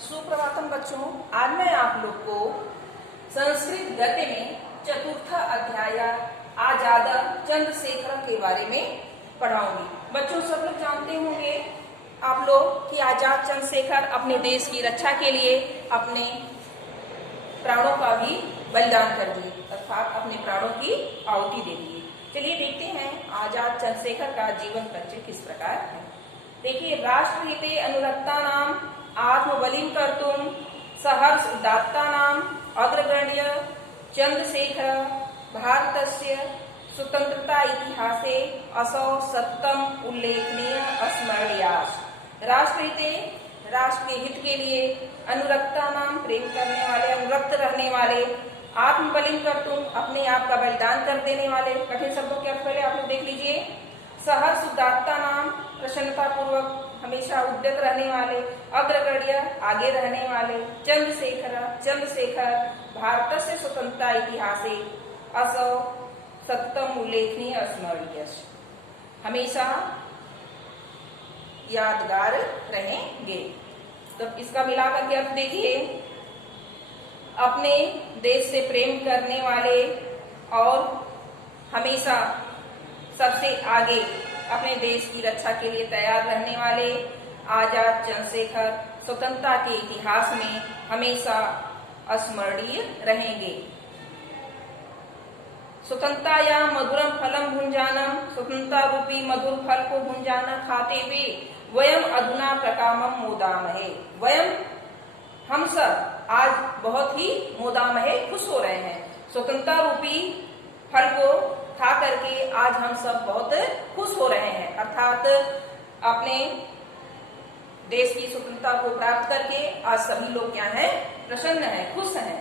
सुप्रभातम बच्चों, आज मैं आप लोग को संस्कृत गद्य में चतुर्थ अध्याय आजाद चंद्रशेखर के बारे में पढ़ाऊंगी। बच्चों, सब लोग जानते होंगे आप लोग कि आजाद चंद्रशेखर अपने देश की रक्षा के लिए अपने प्राणों का भी बलिदान कर दिए, अर्थात अपने प्राणों की आहुति दे दिए। चलिए देखते हैं आजाद चंद्रशेखर का जीवन परिचय किस प्रकार है। देखिए, राष्ट्रहिते अनुरक्ता नाम आत्मबलिं कर्तुं सहर्ष उदात्तानां अग्रगण्य चंद्रशेखर भारतस्य स्वतंत्रता इतिहासे असौ सत्तम उल्लेखनीय स्मरणीयास्। राष्ट्रहिते, राष्ट्र के हित के लिए, अनुरक्ता नाम प्रेम करने वाले, अनुरक्त रहने वाले, आत्मबलिं कर्तुं अपने आप का बलिदान कर देने वाले। कठिन शब्दों के अर्थ पहले आप लोग देख लीजिए। सहर्ष उदात्ता नाम प्रसन्नता पूर्वक हमेशा उद्यत रहने वाले, अग्रगण्य आगे रहने वाले, चंद्रशेखर भारत से स्वतंत्रता इतिहासे असौ सत्तम उल्लेखनीय स्मरणीय, हमेशा यादगार रहेंगे। तो इसका मिलाकर के अर्थ देखिए, अपने देश से प्रेम करने वाले और हमेशा सबसे आगे अपने देश की रक्षा के लिए तैयार रहने वाले आजाद चंद्रशेखर स्वतंत्रता के इतिहास में हमेशा स्मरणीय रहेंगे। स्वतंत्रता या मधुरम फलम भुंजानम, स्वतंत्रता रूपी मधुर फल को भुंजाना खाते हुए वयम अधुना प्रकामम मोदामहे। वयम, हम सब आज बहुत ही मोदामहे खुश हो रहे हैं। स्वतंत्रता रूपी फल को खा करके आज हम सब बहुत खुश हो रहे हैं, अर्थात अपने देश की स्वतंत्रता को प्राप्त करके आज सभी लोग क्या हैं, प्रसन्न हैं, खुश हैं।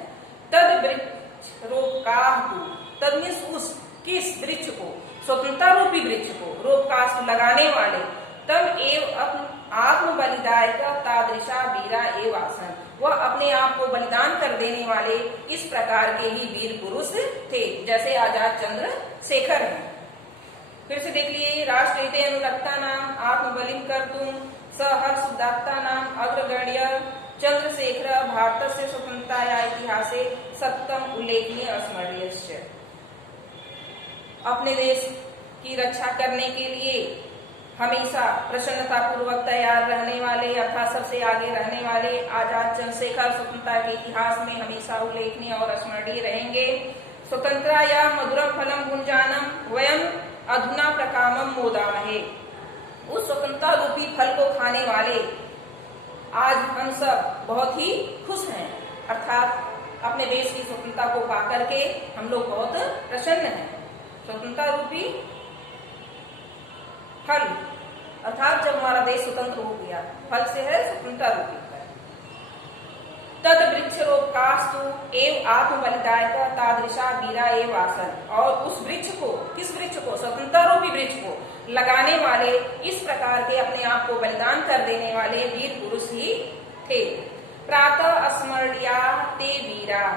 तद वृक्ष रोपकास्तु, तद मीन्स उस किस वृक्ष को, स्वतंत्रता रूपी वृक्ष को, रोपकास्तु लगाने वाले, तब एव आत्म बलिदायक तादृशा वीरा एव आसन, वह अपने आप को बलिदान कर देने वाले इस प्रकार के ही वीर पुरुष थे जैसे आजाद चंद्रशेखर हैं। फिर से देख लिए, राष्ट्रहिते अनुरक्ता नाम आत्मबलिं कर्तुं सहर्ष उदात्ता नाम अग्रगण्य चंद्रशेखर भारत से स्वतंत्रता इतिहासे सत्तम उल्लेखनीय स्मरणीय। अपने देश की रक्षा करने के लिए हमेशा प्रसन्नता पूर्वक तैयार रहने वाले, अर्थात सबसे आगे रहने वाले आजाद चंद्रशेखर स्वतंत्रता के इतिहास में हमेशा उल्लेखनीय और स्मरणीय रहेंगे। स्वतंत्रता या मधुरम फलम भुंजानम वयम अधुना प्रकामम मोदामहे, उस स्वतंत्रता रूपी फल को खाने वाले आज हम सब बहुत ही खुश हैं, अर्थात अपने देश की स्वतंत्रता को पा करके हम लोग बहुत प्रसन्न हैं। स्वतंत्रता रूपी फल, अर्थात जब हमारा देश स्वतंत्र हो गया, फल से है स्वतंत्रता रूपी फल। तद वृक्ष रोपकास्तु एव आत्म बलिदायक तादृशा वीरा एव आसन, और उस वृक्ष को, किस वृक्ष को, स्वतंत्रता रूपी वृक्ष को लगाने वाले, इस प्रकार के अपने आप को बलिदान कर देने वाले वीर पुरुष ही थे। प्रातः स्मरणीया ते वीरा,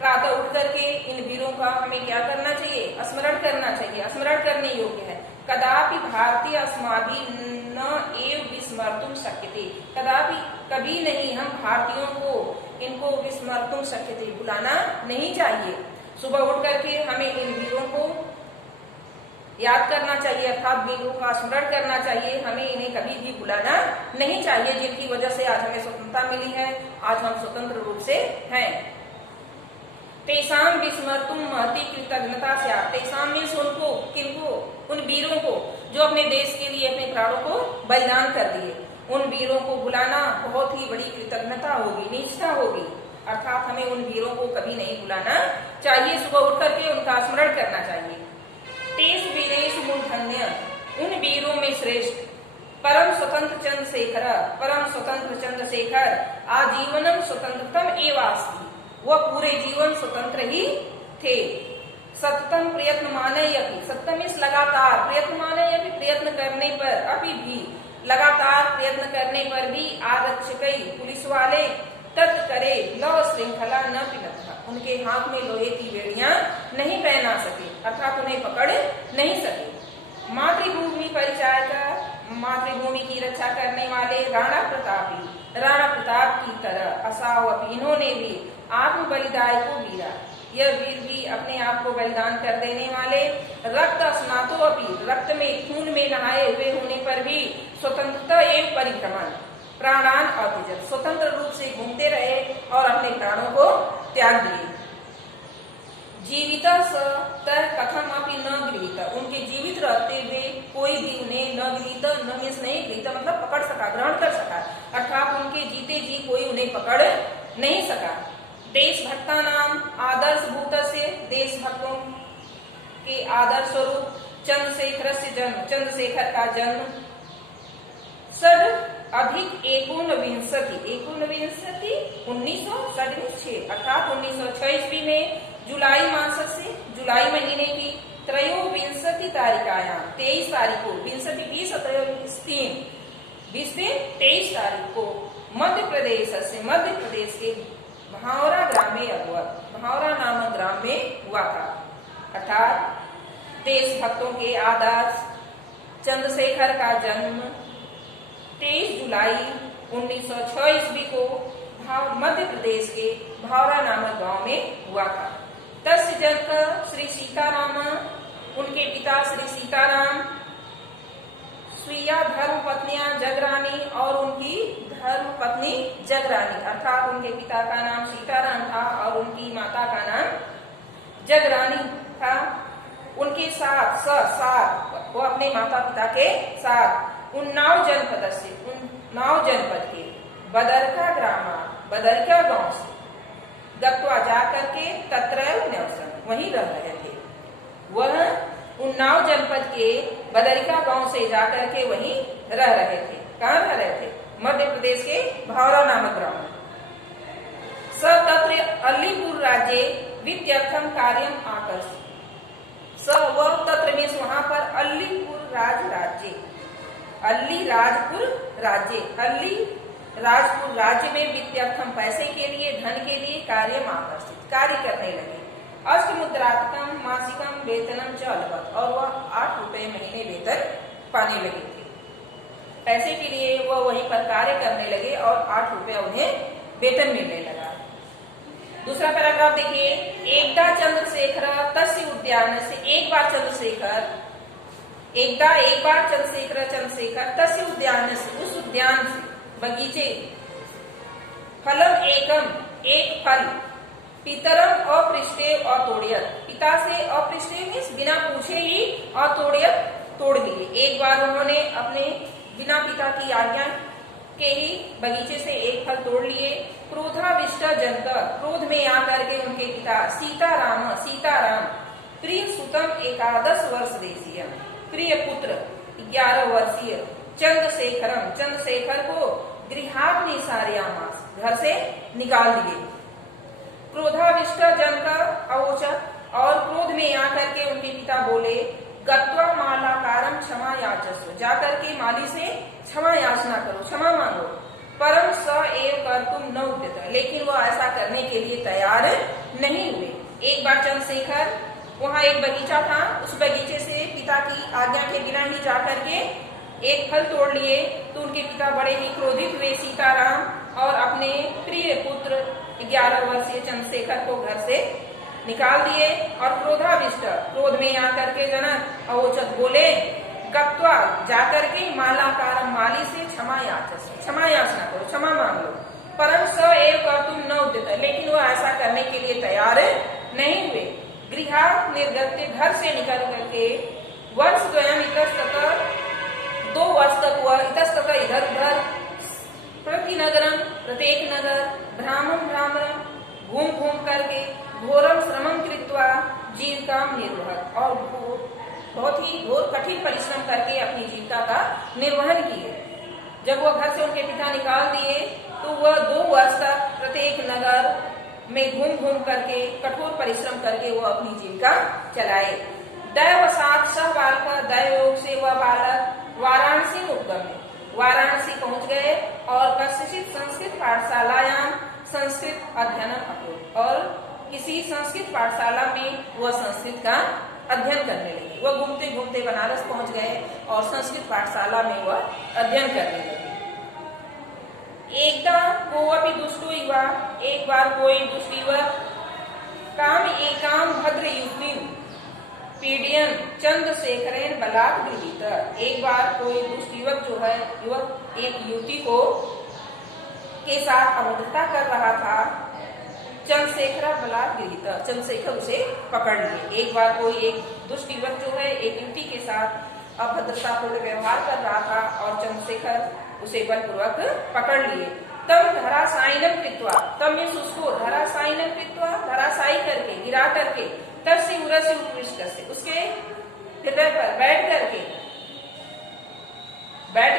प्रातः उठ करके इन वीरों का हमें क्या करना चाहिए, स्मरण करना चाहिए, स्मरण करने योग्य है। कदापि भारतीय अस्माभि न एव विस्मर्तुं शक्यते, कदापि कभी नहीं हम भारतीयों को इनको विस्मर्तुं शक्यते, भुलाना नहीं चाहिए। सुबह उठ करके हमें इन वीरों को याद करना चाहिए, अर्थात वीरों का स्मरण करना चाहिए, हमें इन्हें कभी भी भुलाना नहीं चाहिए, जिनकी वजह से आज हमें स्वतंत्रता मिली है, आज हम स्वतंत्र रूप से हैं। तेसाम विस्मर्तुं महती कृतज्ञता से, तेसाम मीन्स उनको, किनको, उन वीरों को जो अपने देश के लिए अपने प्राणों को बलिदान कर दिए, उन वीरों को भुलाना बहुत ही बड़ी कृतज्ञता होगी, निष्ठा होगी, अर्थात हमें उन वीरों को कभी नहीं भुलाना चाहिए, सुबह उठ करके उनका स्मरण करना चाहिए। तेज वीरेश मूर्धन्य, उन वीरों में श्रेष्ठ, परम स्वतंत्र चंद्रशेखर, परम स्वतंत्र चंद्रशेखर आजीवनम स्वतंत्रतम एवास्ति, वह पूरे जीवन स्वतंत्र ही थे। सततम प्रयत्न माने यदि, सत्तम इस लगातार, प्रयत्न माने यदि प्रयत्न करने पर, अभी भी लगातार प्रयत्न करने पर भी आरक्षकई पुलिस वाले तत्करे लौ श्रृंखला न पिनथा, उनके हाथ में लोहे की बेड़ियां नहीं पहना सके, अर्थात उन्हें पकड़ नहीं सके। मातृभूमि परिचायक, मातृभूमि की रक्षा करने वाले राणा प्रतापी, राणा प्रताप की तरह असावप इन्होंने भी आत्म बलिदाय को वीरा, यह वीर भी अपने आप को बलिदान कर देने वाले, रक्त स्नातो अपि रक्त में खून में नहाए हुए होने पर भी स्वतंत्रता एवं परिक्रमण प्राणान अत्यजन स्वतंत्र रूप से घूमते रहे और अपने प्राणों को त्याग दिए। जीविता स तह कथम अपि न गृहीत, उनके जीवित रहते हुए कोई भी उन्हें न गृहीत, न मीन्स नहीं गृहीत मतलब पकड़ सका, ग्रहण कर सका, अर्थात उनके जीते जी कोई उन्हें पकड़ नहीं सका। देशभक्ता नाम आदर्श भूत से, देशभक्तों के आदर्श स्वरूप चंद्रशेखर से जन्म, चंद्रशेखर का जन्म षड अधिक एकोनविंशति 1906 अर्थात 1906 ईस्वी में जुलाई मास से, जुलाई महीने की त्रयोविंशति तारीखायाम 23 तारीख को, 23 तारीख को मध्य प्रदेश से, मध्य प्रदेश के भावरा ग्राम में अभवत, भावरा नामक ग्राम में हुआ था। अर्थात देशभक्तों के आदर्श चंद्रशेखर का जन्म 23 जुलाई 1906 ईस्वी को मध्य प्रदेश के भावरा नामक गांव में हुआ था। तस्य जनक श्री सीताराम, उनके पिता श्री सीताराम, स्वीया धर्म पत्नियां जगरानी और उनकी धर्म पत्नी जगरानी, अर्थात उनके पिता का नाम सीताराम था और उनकी माता का नाम जगरानी था। उनके साथ वो अपने माता पिता के साथ उन्नाव जनपद से, उन्नाव जनपद के बदरका ग्राम, बदरका गांव से गत्वा जाकर के तत्रैव निवसन, वहीं रह रहे थे। वह उन्नाव जनपद के बदरिका गांव से जाकर के वहीं रह रहे थे। कहाँ रह रहे थे? मध्य प्रदेश के भावरा नामक ग्राम में। स तत्र अलीपुर राज्य विद्यार्थम कार्यम आकर्ष, स वह तत्र मीन्स वहां पर अलीपुर राज्य, अली राजपुर राज्य, अली राजपुर राज्य में विद्यार्थम पैसे के लिए, धन के लिए कार्य आकर्षित कार्य करने लगे। अष्टमुद्रात्मकम मासिकम वेतनम च अलवत, और वह 8 रुपए महीने वेतन पाने लगे थे। पैसे के लिए वह वहीं पर कार्य करने लगे और 8 रुपया उन्हें वेतन मिलने लगा। दूसरा पैराग्राफ देखिए, एकदा चंद्रशेखर तस्य उद्यान से, एक बार चंद्रशेखर तस्य उद्यान से, उस उद्यान से, बगीचे, फलम एकम, एक फल, पितरम अपृष्टे अतोड़ियत, पिता से अपृष्टे मीन्स बिना पूछे ही अतोड़ियत तोड़ लिए। एक बार उन्होंने अपने बिना पिता की आज्ञा के ही बगीचे से एक फल तोड़ लिए। क्रोधाविष्ट जनक, क्रोध में आकर के उनके पिता सीताराम प्रिय सुतम 11 वर्ष देशीय, प्रिय पुत्र 11 वर्षीय चंद्रशेखर को गृहात निसार्यामास, घर से निकाल दिए। क्रोधाविष्ट जनक अवोचत, और क्रोध में आकर के उनके पिता बोले, गत्वा मालाकारम क्षमा याचस्व, जाकर के माली से क्षमा याचना करो, क्षमा मांगो। परम स एव कर्तुम न उद्यत, लेकिन वो ऐसा करने के लिए तैयार नहीं हुए। एक बार चंद्रशेखर, वहाँ एक बगीचा था, उस बगीचे से पिता की आज्ञा के बिना ही जाकर के एक फल तोड़ लिए। तो उनके पिता बड़े ही क्रोधित हुए, सीताराम और अपने प्रिय पुत्र 11 वर्षीय चंद्रशेखर को घर से निकाल दिए। और क्रोधाविष्ट, क्रोध में आकर के जनक अवोचत बोले, गत्वा जाकर के मालाकार, माली से क्षमा याचना करो, क्षमा मांग लो। परम स एव कर्तुम न उद्यत, लेकिन वो ऐसा करने के लिए तैयार नहीं हुए। गृहात् निर्गत्य, घर से निकल करके, वर्ष द्वयम इतस्ततः, 2 वर्ष तक वह इतस्ततः इधर उधर, प्रति नगरम, प्रत्येक नगर, भ्रामरम घूम करके, घोरम श्रमम कृत्वा जीविकाम निर्वहत, और बहुत ही घोर कठिन परिश्रम करके अपनी जीविका का निर्वहन किए। जब वह घर से उनके पिता निकाल दिए तो वह 2 वर्ष तक प्रत्येक नगर में घूम करके, कठोर परिश्रम करके वो अपनी जीविका चलाए। दैवसात सह बालक, दैवयोग से वह बालक वाराणसी में उपगम्य, वाराणसी पहुंच गए और प्रशिक्षित संस्कृत पाठशालायाम संस्कृत अध्ययन अकुर्वत, और किसी संस्कृत पाठशाला में वह संस्कृत का अध्ययन करने लगे। वह घूमते घूमते बनारस पहुंच गए और संस्कृत पाठशाला में वह अध्ययन करने लगे। एकदा कोऽपि दुष्टो युवा, एक बार कोई दुष्ट युवक काम एकाम भद्र युवती पीडियन चंद्रशेखरेन बलात् गृहीत। एक बार कोई दुष्ट युवक जो है, युवक एक युवती को के साथ अभद्रता कर रहा था। चंद्रशेखर बलात् गृहीत, चंद्रशेखर उसे पकड़ लिए। एक बार कोई एक दुष्ट युवक जो है एक युवती के साथ अभद्रतापूर्ण व्यवहार कर रहा था और चंद्रशेखर उसे बलपूर्वक पकड़ लिए। तब धराशायीनम कृत्वा, तब मीन्स उसको धराशायीनम कृत्वा, धराशायी करके, गिरा करके, तस्य उरस्य उत्कृष्ट से, उसके हृदय पर बैठ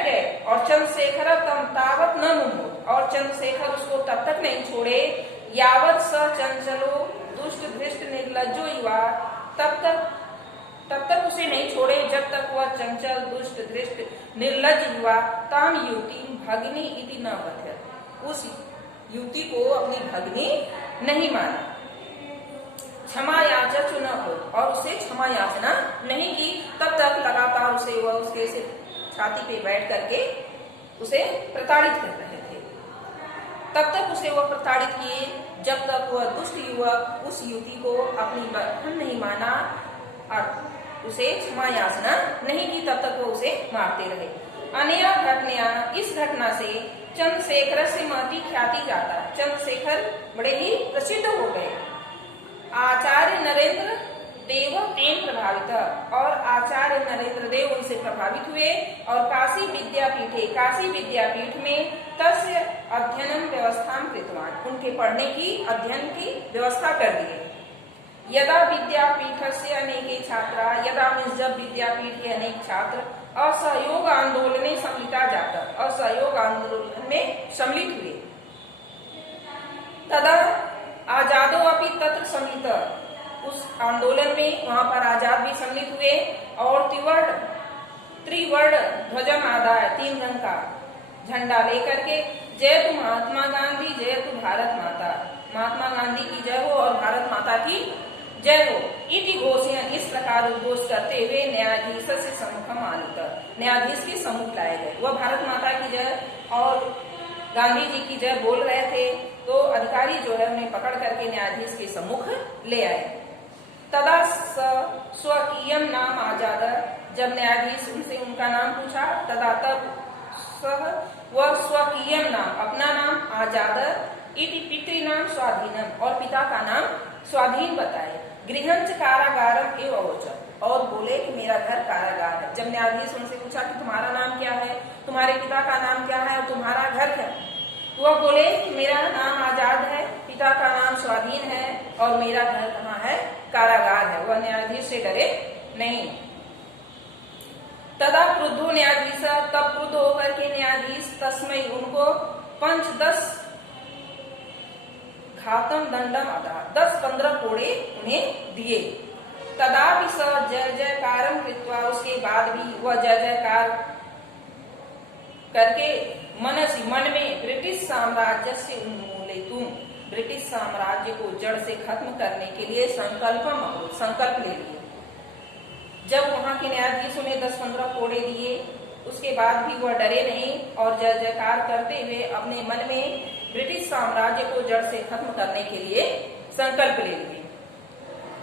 गए। और चंद्रशेखर तम तावत न मुमो, और चंद्रशेखर उसको तब तक नहीं छोड़े, यावत स चंचलो दुष्ट धृष्ट निर्लज्जो युवा, तब तक उसे नहीं छोड़े जब तक वह चंचल दुष्ट धृष्ट निर्लज्ज युवा ताम युवती भगिनी इति न बध्यत, उस युवती को अपनी भगिनी नहीं माना। क्षमा याचक न हो, और उसे क्षमा याचना नहीं की। तब तक लगातार उसे वह उसके छाती पे बैठ करके उसे प्रताड़ित कर रहे थे। तब तक उसे वह प्रताड़ित किए जब तक वह दुष्ट युवक उस युवती को अपनी बहन नहीं माना और उसे क्षमा याचना नहीं की, तब तक वो उसे मारते रहे। अनया घटना, इस घटना से चंद्रशेखर से महती ख्याति जाता, चंद्रशेखर बड़े ही प्रसिद्ध हो गए। आचार्य नरेंद्र देव तेन प्रभावित, और आचार्य नरेंद्र देव उनसे प्रभावित हुए और काशी विद्यापीठ में तस्य अध्ययन व्यवस्था कृतवान, उनके पढ़ने की अध्ययन की व्यवस्था कर दी। यदा विद्यापीठ से अनेके छात्रा, यदा मीन्स जब विद्यापीठ के अनेक छात्र असहयोग आंदोलन में सम्मिलिता जाता, असहयोग आंदोलन में सम्मिलित हुए। तदा आजादो अपि तत्र सम्मिलित, उस आंदोलन में वहां पर आजाद भी सम्मिलित हुए और त्रिवर्ण ध्वजम आदाय, 3 रंग का झंडा लेकर के, जय तु महात्मा गांधी, जय तु भारत माता, महात्मा गांधी की जय हो और भारत माता की जय हो इति घोषण, इस प्रकार उद्घोष करते हुए न्यायाधीश से सम्मुखम आनीत, न्यायाधीश के सम्मुख लाए गए। वह भारत माता की जय और गांधी जी की जय बोल रहे थे, तो अधिकारी जो है उन्हें पकड़ करके न्यायाधीश के सम्मुख ले आए। तदा स्वकीयम नाम आजाद, जब न्यायाधीश उनसे उनका नाम पूछा, तदा तब वह स्वकीयम नाम, अपना नाम आजाद, इति पितृ नाम स्वाधीनम, और पिता का नाम स्वाधीन बताए। गृहंच कारागारम एवं अवोचन, और बोले कि मेरा घर कारागार है। जब न्यायाधीश उनसे पूछा कि तुम्हारा नाम क्या है, तुम्हारे पिता का नाम क्या है और तुम्हारा घर क्या है, तो वह बोले कि मेरा नाम आजाद है, पिता का नाम स्वाधीन है और मेरा घर कहाँ है, कारागार है। वह न्यायाधीश से डरे नहीं। तदा क्रुद्धो न्यायाधीश, तब क्रुद्ध होकर के न्यायाधीश तस्मय, उनको 5-10 घातम दंडम अदा, 10-15 कोड़े उन्हें दिए। तदा भी स जय जयकारम कृत्वा, उसके बाद भी वह जय जयकार करके मन में ब्रिटिश साम्राज्य से उन्मूलितुम, ब्रिटिश साम्राज्य को जड़ से खत्म करने के लिए संकल्प ले लिए। जब वहां के न्यायाधीशों ने 10-15 कोड़े दिए, उसके बाद भी वह डरे नहीं और जय जयकार करते हुए अपने मन में ब्रिटिश साम्राज्य को जड़ से खत्म करने के लिए संकल्प ले लिए।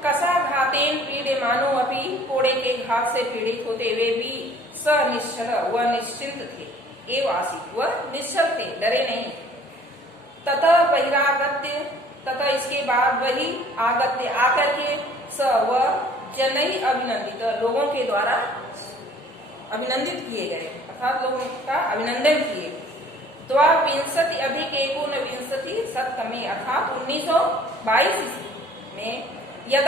कसाघातेन पीड्यमानो अपि, कोड़े के घात से पीड़ित होते हुए भी स निश्चल, वह निश्चिंत थे, एवं आसीत, वह निश्चल थे, डरे नहीं। ततः बहिरागत्य, तथा इसके बाद वही आगत्य आकर के स वह जनई अभिनंदित, लोगों के द्वारा अभिनंदित किए गए, अर्थात लोगों का अभिनंदन किए। द्वाविंशति अधिक 19 शतकमे, अर्थात 1922 में जब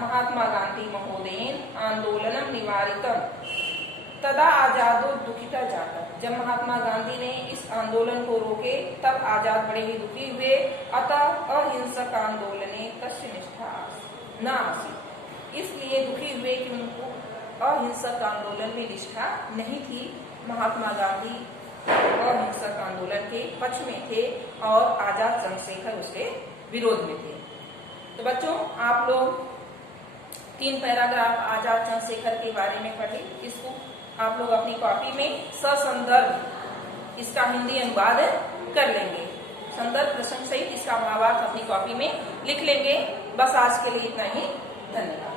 महात्मा गांधी महोदयेन आंदोलनम निवारितम, तदा आजादो दुखिता जाता, जब महात्मा गांधी ने इस आंदोलन को रोके तब आजाद बड़े ही दुखी हुए। अतः अहिंसक आंदोलने तस्य निष्ठा न आसी, इसलिए दुखी हुए कि उनको अहिंसक आंदोलन में निष्ठा नहीं थी। महात्मा गांधी अहिंसक आंदोलन के पक्ष में थे और आजाद चंद्रशेखर उसके विरोध में थे। तो बच्चों, आप लोग 3 पैराग्राफ आजाद चंद्रशेखर के बारे में पढ़े। इसको आप लोग अपनी कॉपी में ससंदर्भ इसका हिंदी अनुवाद कर लेंगे। संदर्भ प्रसंग सहित इसका भावार्थ अपनी कॉपी में लिख लेंगे। बस आज के लिए इतना ही। धन्यवाद।